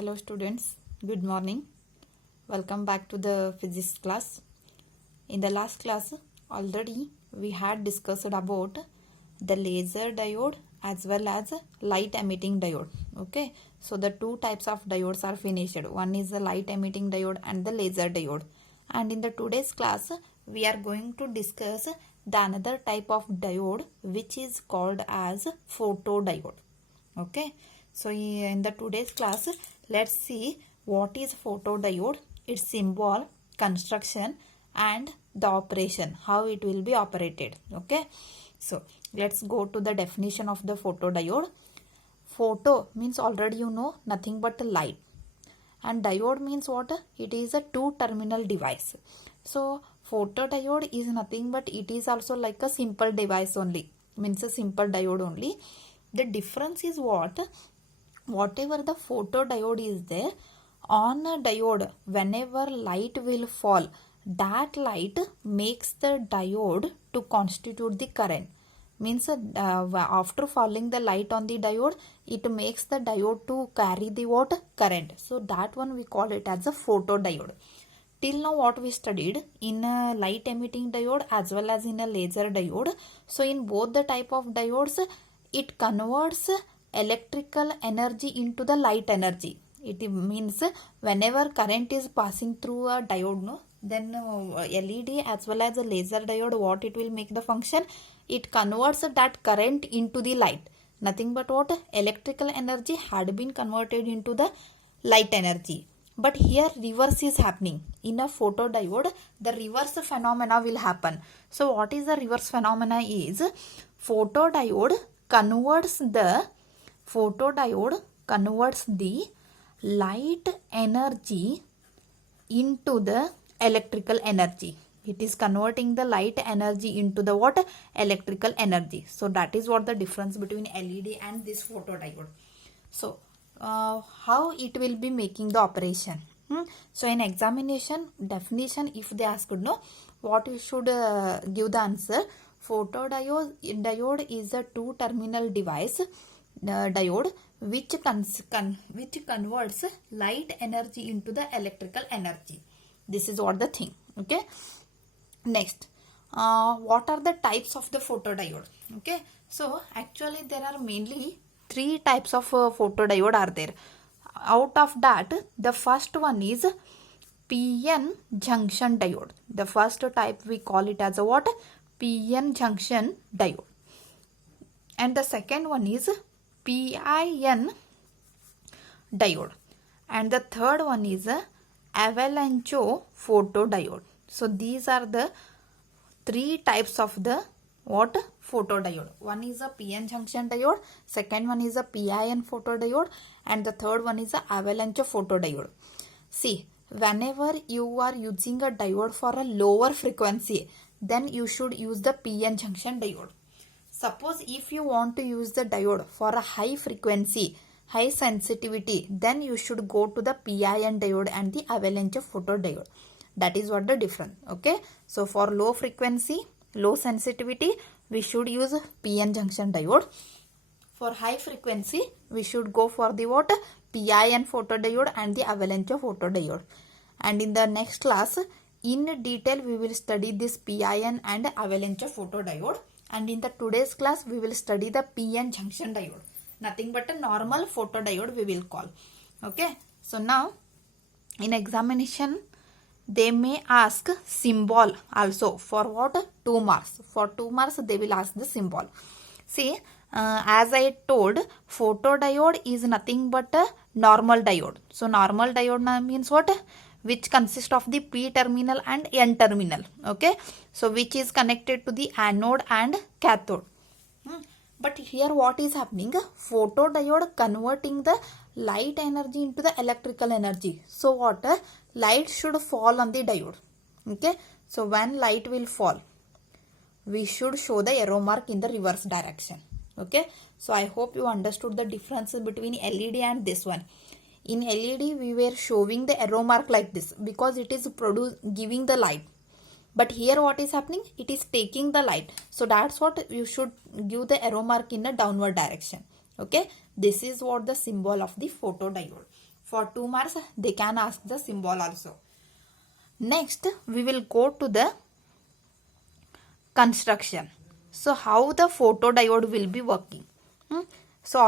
Hello students, good morning. Welcome back to the physics class. In the last class already we had discussed about the laser diode as well as light emitting diode. Okay, so the two types of diodes are finished. One is the light emitting diode and the laser diode. And in the today's class we are going to discuss the another type of diode which is called as photodiode. Okay, so in the today's class let's see what is photodiode, its symbol, construction and the operation, how it will be operated. Okay, so let's go to the definition of the photodiode. Photo means already you know nothing but light, and diode means what? It is a two terminal device. So photodiode is nothing but it is also like a simple device only, means a simple diode only. The difference is what? Whatever the photodiode is there, on a diode whenever light will fall, that light makes the diode to constitute the current. Means after falling the light on the diode, it makes the diode to carry the what? Current. So that one we call it as a photodiode. Till now what we studied in a light emitting diode as well as in a laser diode. So in both the type of diodes, it converts electrical energy into the light energy. It means whenever current is passing through a diode, no, then LED as well as a laser diode, what it will make the function? It converts that current into the light. Nothing but what? Electrical energy had been converted into the light energy. But here reverse is happening. In a photodiode, the reverse phenomena will happen. So what is the reverse phenomena is, photodiode converts the light energy into the electrical energy. It is converting the light energy into the what? Electrical energy. So that is what the difference between LED and this photodiode. So how it will be making the operation? So in examination definition, if they ask no, what you should give the answer. Photodiode is a two terminal device diode which converts light energy into the electrical energy. This is what the thing. Okay, next, what are the types of the photodiode? Okay, so actually there are mainly three types of photodiode are there. Out of that, the first one is PN junction diode. The first type we call it as a what? PN junction diode. And the second one is PIN diode. And the third one is avalanche photodiode. So these are the three types of the what? Photodiode. One is a PN junction diode, second one is a PIN photodiode, and the third one is a avalanche photodiode. See, whenever you are using a diode for a lower frequency, then you should use the PN junction diode. Suppose if you want to use the diode for a high frequency, high sensitivity, then you should go to the PIN diode and the avalanche photodiode. That is what the difference. Okay, so for low frequency, low sensitivity, we should use PN junction diode. For high frequency, we should go for the what? PIN photodiode and the avalanche photodiode. And in the next class, in detail, we will study this PIN and avalanche photodiode. And in the today's class, we will study the PN junction diode. Nothing but a normal photodiode we will call. Okay, so now in examination, they may ask symbol also. For what? 2 marks. For 2 marks, they will ask the symbol. See, as I told, photodiode is nothing but a normal diode. So normal diode means what? Which consists of the P terminal and N terminal. Okay, so which is connected to the anode and cathode. But here what is happening? Photodiode converting the light energy into the electrical energy. So what? Light should fall on the diode. Okay, so when light will fall, we should show the arrow mark in the reverse direction. Okay, so I hope you understood the difference between LED and this one. In LED we were showing the arrow mark like this because it is giving the light. But here what is happening? It is taking the light. So that's what you should give the arrow mark in a downward direction. Okay, this is what the symbol of the photodiode. For 2 marks, they can ask the symbol also. Next, we will go to the construction. So how the photodiode will be working? So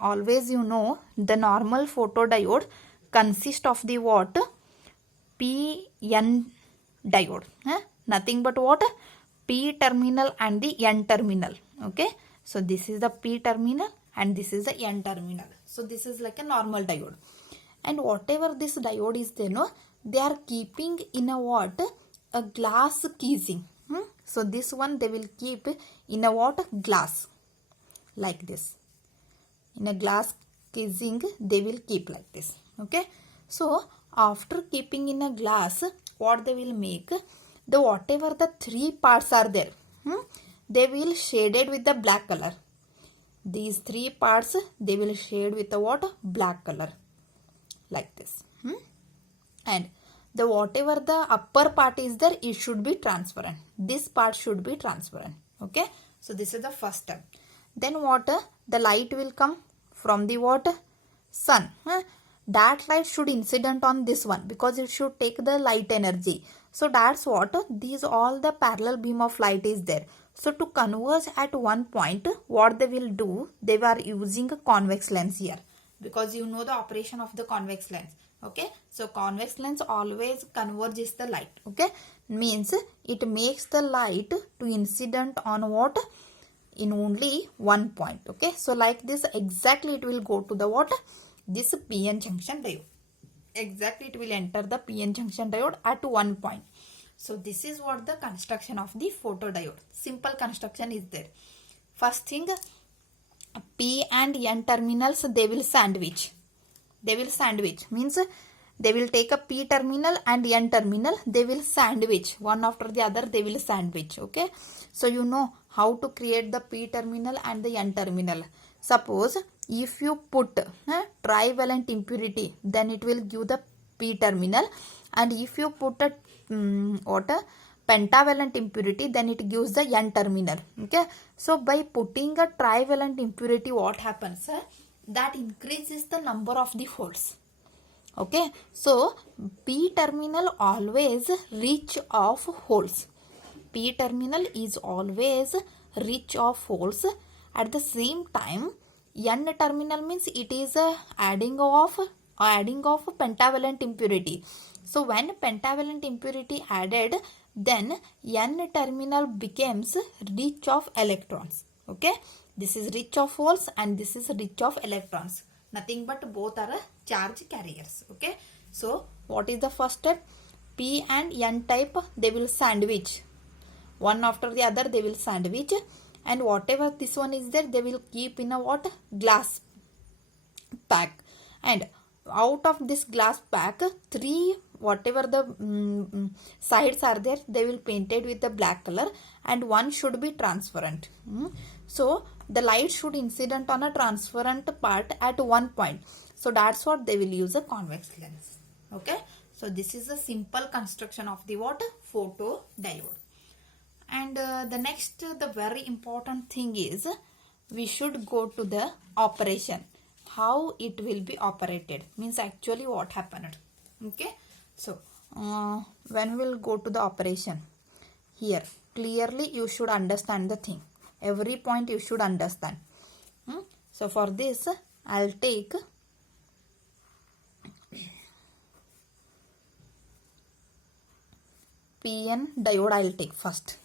always you know the normal photodiode consists of the what? PN diode. Nothing but what? P terminal and the N terminal. Okay. So this is the P terminal and this is the N terminal. So this is like a normal diode. And whatever this diode is there, no, they are keeping in a what? A glass casing. So this one they will keep in a what? Glass. Like this. In a glass casing they will keep like this. Okay. So after keeping in a glass, what they will make? The whatever the 3 parts are there, they will shaded with the black color. These 3 parts they will shade with the what? Black color. Like this. And the whatever the upper part is there, it should be transparent. This part should be transparent. Okay. So this is the first step. Then what? The light will come from the what? Sun. That light should incident on this one because it should take the light energy. So that's what? These all the parallel beam of light is there. So to converge at one point, what they will do? They were using a convex lens here. Because you know the operation of the convex lens. Okay. So convex lens always converges the light. Okay. Means it makes the light to incident on what? In only one point. Okay. So like this exactly it will go to the what? This PN junction diode. Exactly it will enter the PN junction diode at one point. So this is what the construction of the photodiode. Simple construction is there. First thing, P and N terminals they will sandwich. They will sandwich means they will take a P terminal and N terminal. They will sandwich one after the other. They will sandwich. Okay. So you know how to create the P terminal and the N terminal. Suppose if you put trivalent impurity, then it will give the P terminal, and if you put a pentavalent impurity, then it gives the N terminal. Okay. So by putting a trivalent impurity, what happens? That increases the number of the holes. Okay. So P terminal always rich of holes. P terminal is always rich of holes. At the same time, N terminal means it is adding of pentavalent impurity. So when pentavalent impurity added, then N terminal becomes rich of electrons. Okay. This is rich of holes and this is rich of electrons. Nothing but both are charge carriers. Okay. So what is the first step? P and N type they will sandwich. One after the other they will sandwich. And whatever this one is there, they will keep in a what? Glass pack. And out of this glass pack, 3 whatever the sides are there, they will painted with the black color, and one should be transparent. So the light should incident on a transparent part at one point. So that's what they will use a convex lens. Okay. So this is a simple construction of the what? Photodiode. And the next, the very important thing is we should go to the operation. How it will be operated. Means actually what happened. Okay. So when we will go to the operation. Here clearly you should understand the thing. Every point you should understand. So for this I'll take PN diode. I'll take first.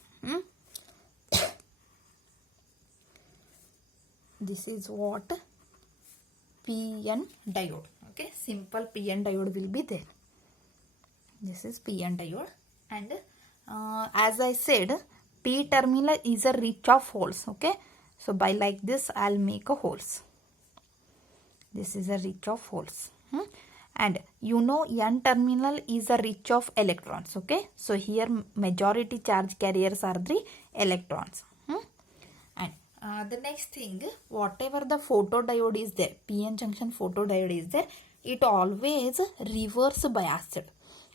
This is what? PN diode. Okay. Simple PN diode will be there. This is PN diode. And as I said, P terminal is a rich of holes. Okay. So by like this I'll make a holes. This is a rich of holes. And you know N terminal is a rich of electrons. Okay. So here majority charge carriers are the electrons. And the next thing, whatever the photodiode is there, PN junction photodiode is there, it always reverse biased.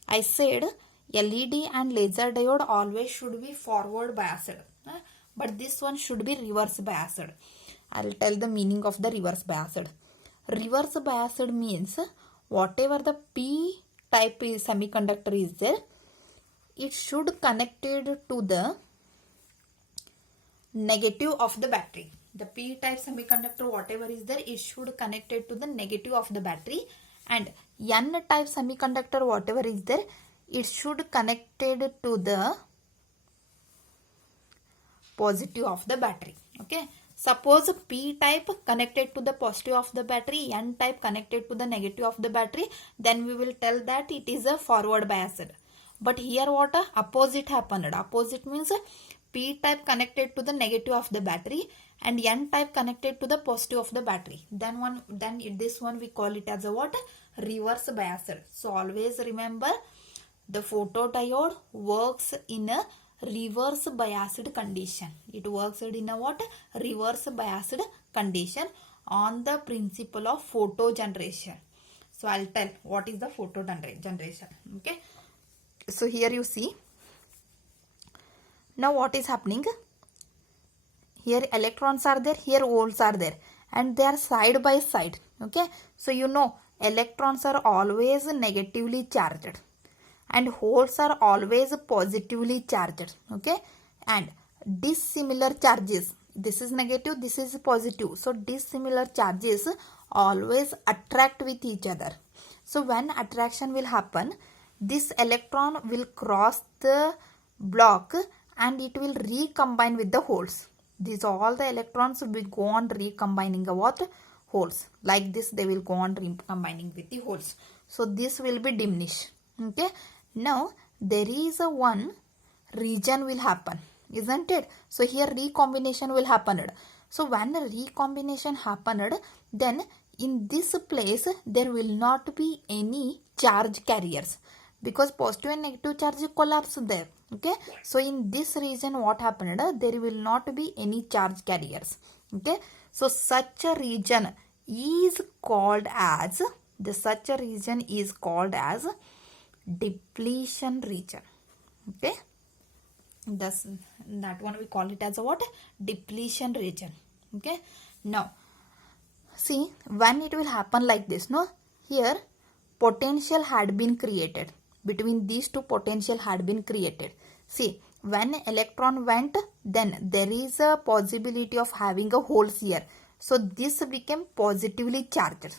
I said LED and laser diode always should be forward biased. But this one should be reverse biased. I will tell the meaning of the reverse biased. Reverse biased means whatever the p type is semiconductor is there, it should connected to the negative of the battery. The p type semiconductor whatever is there, it should connected to the negative of the battery, and n type semiconductor whatever is there, it should connected to the positive of the battery. Okay, suppose p type connected to the positive of the battery, n type connected to the negative of the battery, then we will tell that it is a forward biased. But here what opposite happened. Opposite means p type connected to the negative of the battery and n type connected to the positive of the battery. Then this one we call it as a what? Reverse biased. So always remember, the photodiode works in a reverse biased condition. It works in a what? Reverse biased condition on the principle of photo generation. So I'll tell what is the photo generation. Okay. So here you see. Now what is happening? Here electrons are there, here holes are there, and they are side by side. Okay. So you know electrons are always negatively charged and holes are always positively charged. Okay. And dissimilar charges, this is negative, this is positive. So dissimilar charges always attract with each other. So when attraction will happen, this electron will cross the block and it will recombine with the holes. These all the electrons will go on recombining the what? Holes. Like this they will go on recombining with the holes. So this will be diminished. Okay. Now there is a one region will happen, isn't it? So here recombination will happen. So when the recombination happened, then in this place there will not be any charge carriers, because positive and negative charge collapse there. Okay. So in this region what happened? There will not be any charge carriers. Okay. So such a region is called as, depletion region. Okay. That one we call it as a what? Depletion region. Okay. Now see, when it will happen like this, no? Here potential had been created. Between these two potential had been created. See, when electron went, then there is a possibility of having a holes here. So this became positively charged.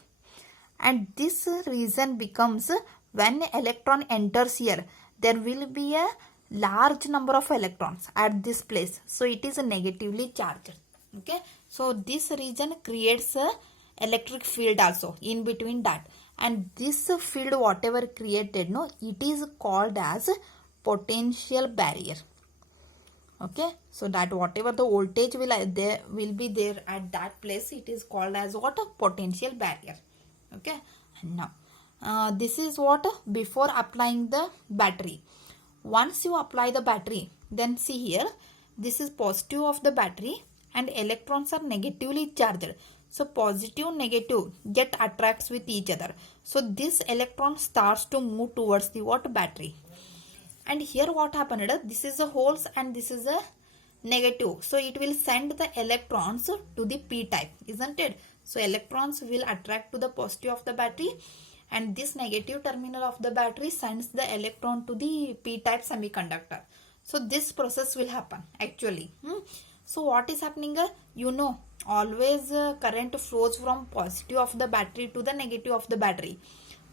And this reason becomes, when electron enters here, there will be a large number of electrons at this place. So it is negatively charged. Okay. So this region creates a electric field also in between that. And this field whatever created, no, it is called as potential barrier. Okay. So that whatever the voltage will be there at that place, it is called as what? A potential barrier. Okay. Now this is what? Before applying the battery. Once you apply the battery, then see here, this is positive of the battery and electrons are negatively charged. So positive, negative get attracts with each other. So this electron starts to move towards the what? Battery. And here what happened? This is the holes and this is a negative. So it will send the electrons to the p type, isn't it? So electrons will attract to the positive of the battery, and this negative terminal of the battery sends the electron to the p type semiconductor. So this process will happen actually. So what is happening? You know, always current flows from positive of the battery to the negative of the battery.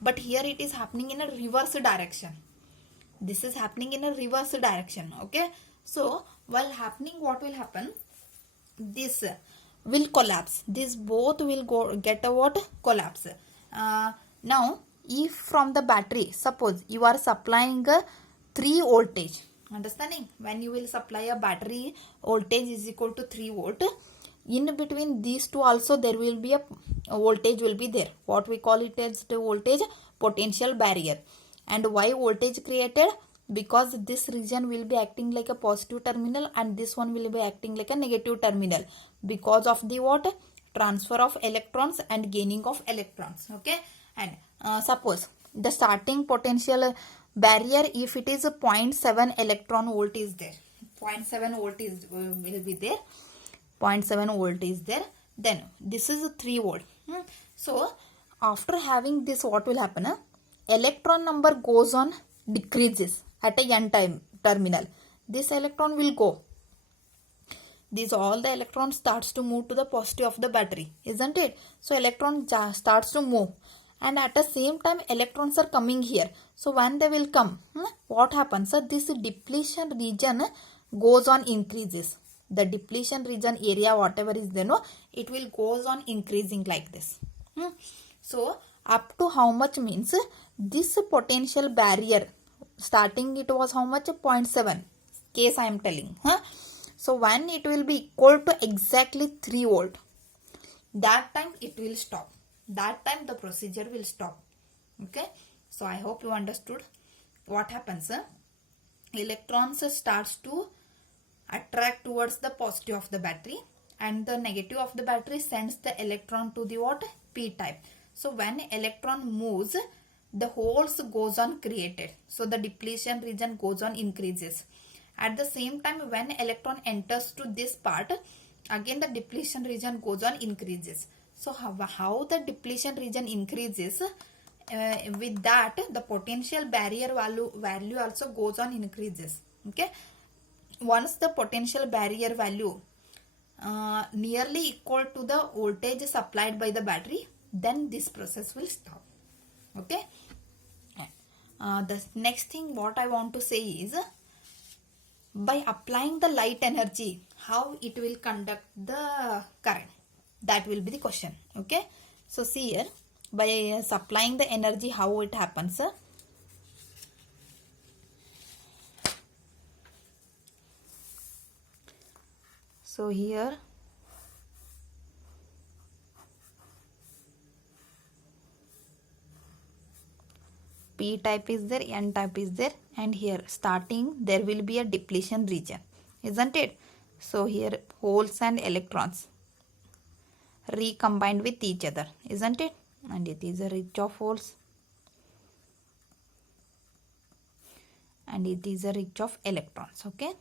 But here it is happening in a reverse direction. This is happening in a reverse direction. Okay. So while happening, what will happen? This will collapse. This both will get a what? Collapse. Now if from the battery, suppose you are supplying a 3 voltage. Understanding? When you will supply a battery, voltage is equal to 3 volt. In between these two also there will be a voltage will be there. What we call it as the voltage? Potential barrier. And why voltage created? Because this region will be acting like a positive terminal and this one will be acting like a negative terminal. Because of the what? Transfer of electrons and gaining of electrons. Okay. And suppose the starting potential barrier, if it is a 0.7 electron volt is there, 0.7 volt is will be there, 0.7 volt is there, then this is a 3 volt. So after having this, what will happen? Electron number goes on decreases at a n time terminal. This electron will go. These all the electrons starts to move to the positive of the battery, isn't it? So electron starts to move, and at the same time electrons are coming here. So when they will come, what happens? So this depletion region goes on increases. The depletion region area, whatever is there, no, it will goes on increasing like this. So up to how much means this potential barrier starting it was how much? 0.7 case I am telling. So when it will be equal to exactly 3 volt, that time it will stop. That time the procedure will stop. Okay. So I hope you understood what happens. Electrons starts to attract towards the positive of the battery, and the negative of the battery sends the electron to the what? P type. So when electron moves, the holes goes on created. So the depletion region goes on increases. At the same time, when electron enters to this part, again the depletion region goes on increases. So how the depletion region increases, with that the potential barrier value also goes on increases. Okay. Once the potential barrier value nearly equal to the voltage supplied by the battery, then this process will stop. Okay. The next thing what I want to say is, by applying the light energy, how it will conduct the current? That will be the question. Okay. So see here, by supplying the energy, how it happens? So here P type is there, N type is there, and here starting there will be a depletion region, isn't it? So here holes and electrons recombined with each other, isn't it? And it is a rich of holes and it is a rich of electrons. Okay.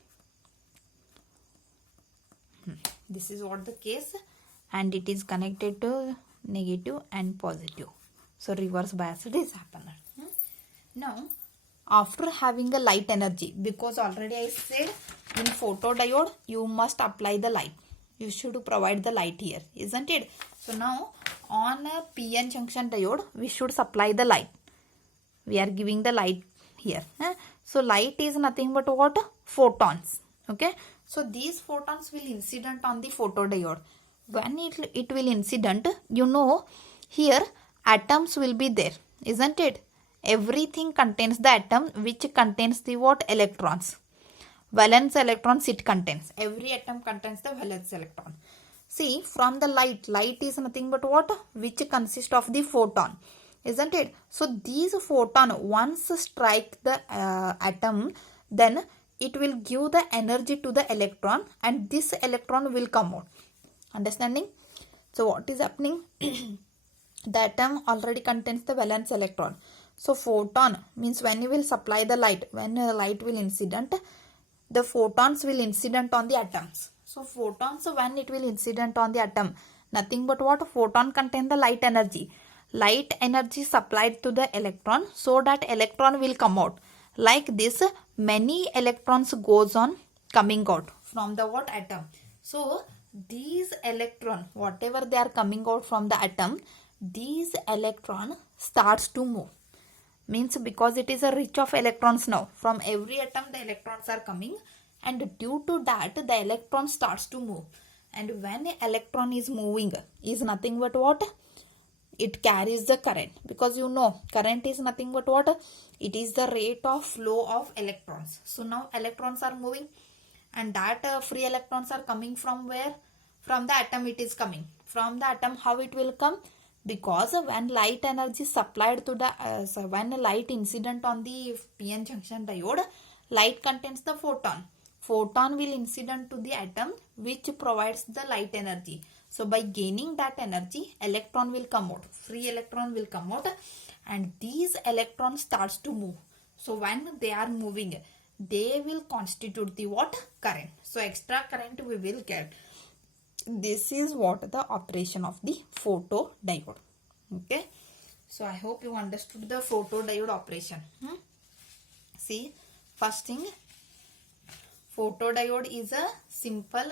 This is what the case, and it is connected to negative and positive. So reverse bias is happening. Now after having a light energy, because already I said in photodiode you must apply the light. You should provide the light here, isn't it? So now on a PN junction diode we should supply the light. We are giving the light here. So light is nothing but what? Photons. Okay. So these photons will incident on the photodiode. When it will incident, you know, here atoms will be there, isn't it? Everything contains the atom which contains the what? Electrons. Valence electrons it contains. Every atom contains the valence electron. See, from the light is nothing but what? Which consists of the photon, isn't it? So these photon once strike the atom, then it will give the energy to the electron, and this electron will come out. Understanding? So what is happening? The atom already contains the valence electron. So photon means when you will supply the light, when light will incident, the photons will incident on the atoms. So photons, when it will incident on the atom, nothing but what? Photon contain the light energy. Light energy supplied to the electron, so that electron will come out. Like this, many electrons goes on coming out from the what? Atom. So these electron, whatever they are coming out from the atom, these electron starts to move. Means because it is a rich of electrons now. From every atom the electrons are coming, and due to that the electron starts to move. And when an electron is moving, is nothing but what? It carries the current, because you know current is nothing but what? It is the rate of flow of electrons. So now electrons are moving, and that free electrons are coming from where? From the atom it is coming. From the atom how it will come? Because when light energy supplied to the when light incident on the PN junction diode, light contains the photon. Photon will incident to the atom which provides the light energy. So by gaining that energy, electron will come out. Free electron will come out, and these electrons starts to move. So when they are moving, they will constitute the what? Current. So extra current we will get. This is what the operation of the photodiode. Okay. So I hope you understood the photodiode operation. See, first thing, photodiode is a simple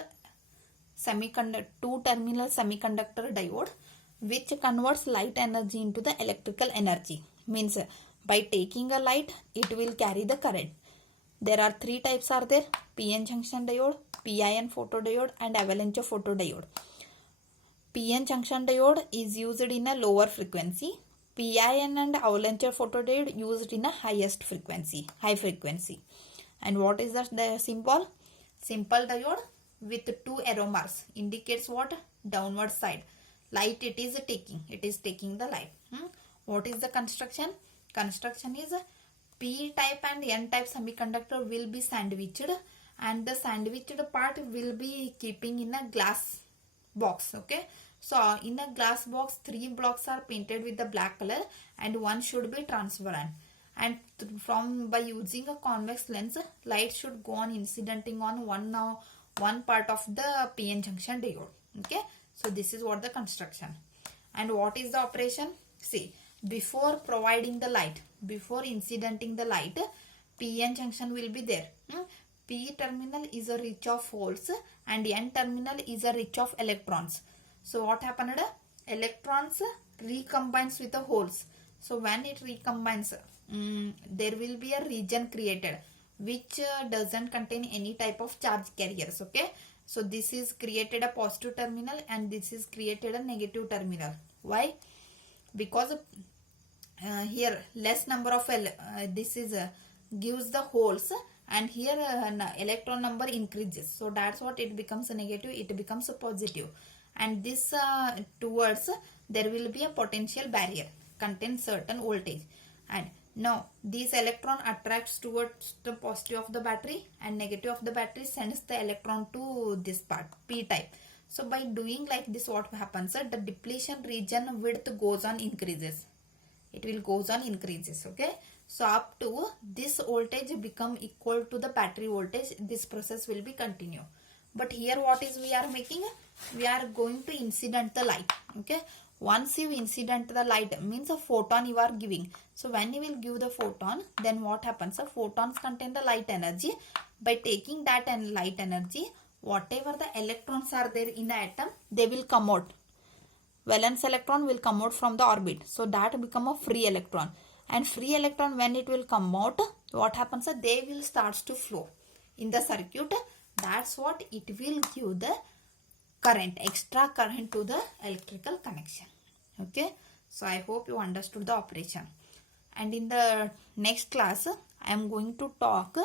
two-terminal semiconductor diode which converts light energy into the electrical energy. Means by taking a light, it will carry the current. There are three types are there: PN junction diode, PIN photodiode, and avalanche photodiode. PN junction diode is used in a lower frequency. PIN and avalanche photodiode used in a highest frequency, high frequency. And what is the symbol? Simple diode with two arrow marks indicates what? Downward side. Light it is taking the light. What is the construction? Construction is P type and N type semiconductor will be sandwiched, and the sandwiched part will be keeping in a glass box. Okay, so in a glass box, 3 blocks are painted with the black color and one should be transparent. And by using a convex lens, light should go on incidenting on one part of the PN junction diode. Okay, so this is what the construction. And what is the operation? See, before providing the light, before incidenting the light, PN junction will be there. P terminal is a rich of holes and N terminal is a rich of electrons. So what happened? Electrons recombines with the holes. So when it recombines, there will be a region created which doesn't contain any type of charge carriers. Okay, so this is created a positive terminal and this is created a negative terminal. Why? Because here less number of gives the holes, and here electron number increases, so that's what it becomes a negative, it becomes a positive. And this towards there will be a potential barrier contains certain voltage, and now this electron attracts towards the positive of the battery and negative of the battery sends the electron to this part, P type. So by doing like this, what happens? The depletion region width goes on increases. It will goes on increases. Okay, so up to this voltage become equal to the battery voltage, this process will be continue. But here what is we are making? We are going to incident the light. Okay, once you incident the light means a photon you are giving. So when you will give the photon, then what happens? Photons contain the light energy. By taking that and light energy, whatever the electrons are there in the atom, they will come out. Valence electron will come out from the orbit, so that become a free electron. And free electron, when it will come out, what happens? They will starts to flow in the circuit. That's what it will give the current, extra current to the electrical connection. Okay, so I hope you understood the operation. And in the next class, I am going to talk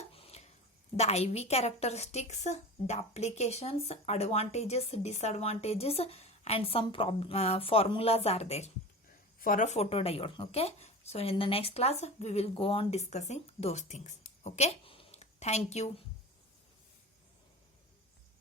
the IV characteristics, the applications, advantages, disadvantages, and some formulas are there for a photodiode. Okay, so in the next class we will go on discussing those things. Okay, thank you.